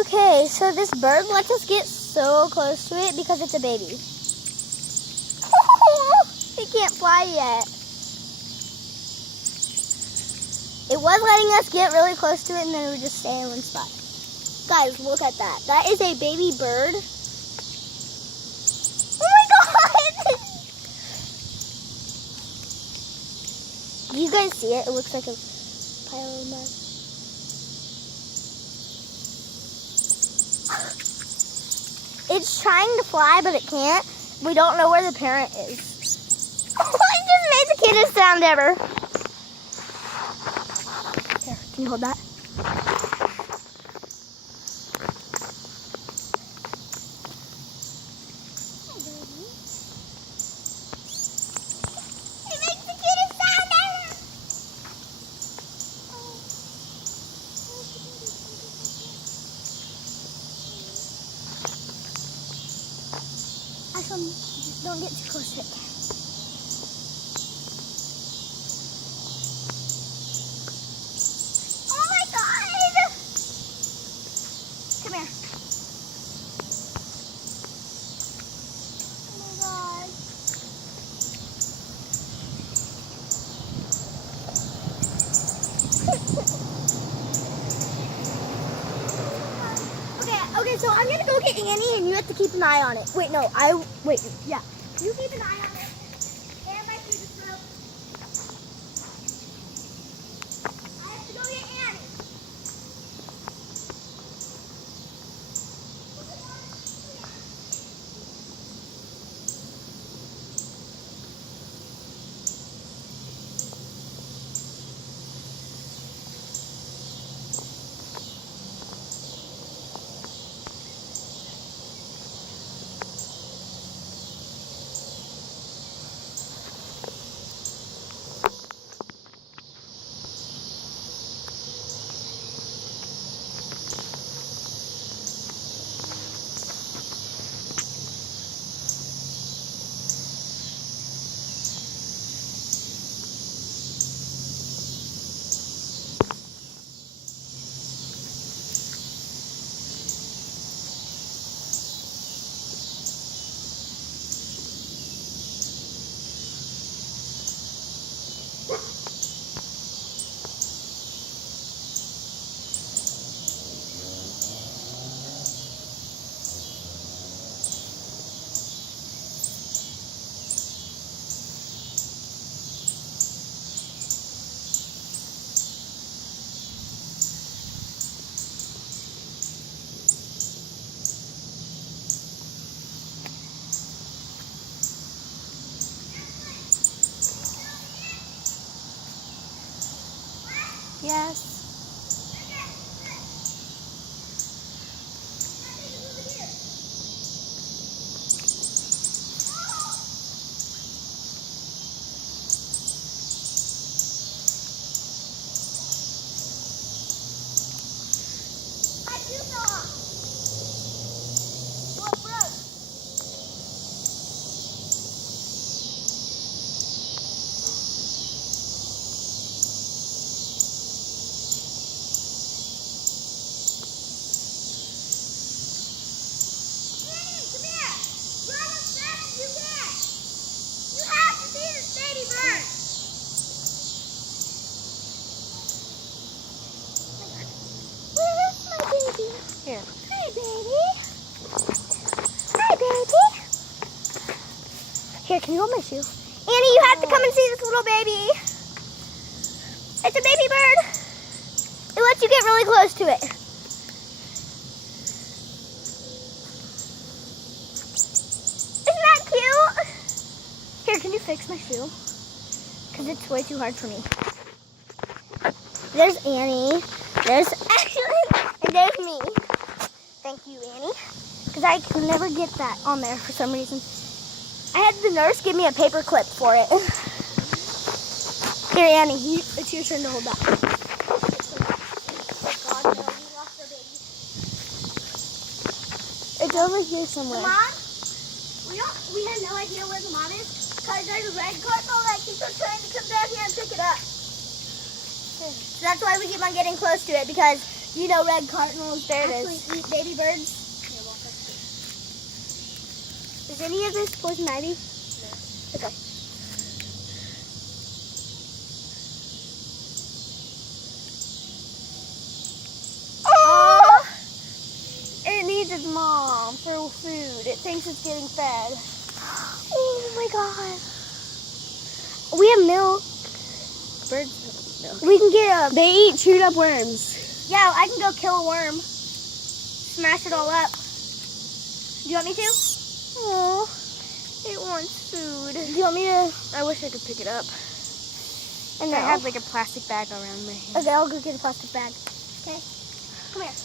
Okay, so this bird lets us get so close to it because it's a baby. It can't fly yet. It was letting us get really close to it and then it would just stay in one spot. Guys, look at that. That is a baby bird. Oh my God! Do you guys see it? It looks like a pile of mud. It's trying to fly, but it can't. We don't know where the parent is. Oh, I just made the cutest sound ever. Here, can you hold that? It makes the cutest sound ever. Actually, just don't get too close to it. Oh my God! Come here. Oh my God. Okay, so I'm gonna go get Annie and you have to keep an eye on it. Wait, no, yeah. You keep an eye on it. And my food is broke. I have to go get Annie. Yes. Here. Hi, baby. Hi, baby. Here, can you hold my shoe? Annie, you have to come and see this little baby. It's a baby bird. It lets you get really close to it. Isn't that cute? Here, can you fix my shoe? Because it's way too hard for me. There's Annie. There's Ashley. And there's me. Thank you, Annie. Because I can never get that on there for some reason. I had the nurse give me a paper clip for it. Here, Annie, it's your turn to hold that. Oh God, no, we lost our baby. It's over here somewhere. The mom? We have no idea where the mom is because there's a red cardinal that keeps on trying to come down here and pick it up. So that's why we keep on getting close to it, because You know red cardinals There it actually is. eat baby birds. Is any of this poison ivy? No. Okay. Oh! It needs its mom for food. It thinks it's getting fed. Oh my god. We have milk. Birds don't eat milk. We can get a... They eat chewed up worms. Yeah, I can go kill a worm. Smash it all up. Do you want me to? Oh, it wants food. Do you want me to? I wish I could pick it up. And I have like a plastic bag around my hand. Okay, I'll go get a plastic bag. Okay. Come here.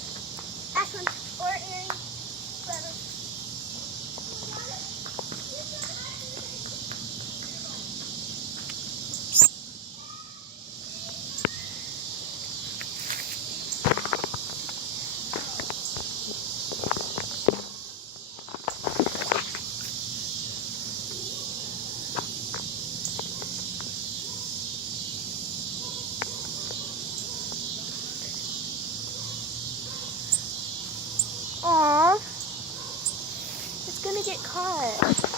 Ashlyn or Erin. Whoever. Aw, it's gonna get caught.